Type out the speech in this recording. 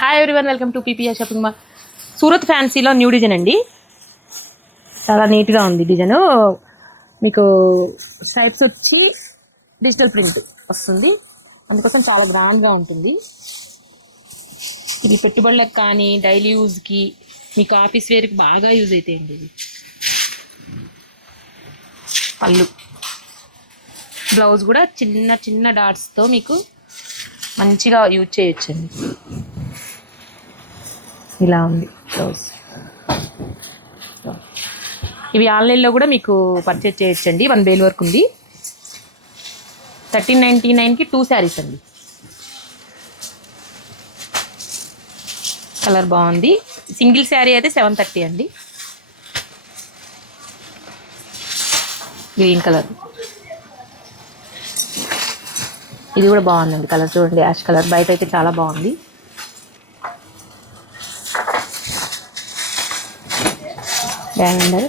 Hi everyone, welcome to PPR shopping mall. Surat ఫ్యాన్సీలో new design అండి. చాలా నీట్గా ఉంది డిజైన్. మీకు స్ట్రైప్స్ వచ్చి డిజిటల్ ప్రింట్ వస్తుంది, అందుకోసం చాలా గ్రాండ్గా ఉంటుంది. ఇది పెట్టుబడులకు కానీ డైలీ యూజ్కి, మీకు ఆఫీస్ వేర్కి బాగా యూజ్ అవుతాయండి. ఇది పళ్ళు, బ్లౌజ్ కూడా చిన్న చిన్న డాట్స్తో మీకు మంచిగా యూజ్ చేయొచ్చండి. ఇలా ఉంది బ్లౌజ్. ఇవి ఆన్లైన్లో కూడా మీకు పర్చేజ్ చేయొచ్చండి. 1000 వరకు ఉంది. 1399కి 2 శారీస్ అండి. కలర్ బాగుంది. సింగిల్ శారీ అయితే 730 అండి. గ్రీన్ కలర్, ఇది కూడా బాగుందండి. కలర్ చూడండి, యాష్ కలర్. బయట అయితే చాలా బాగుంది. బ్యాంగల్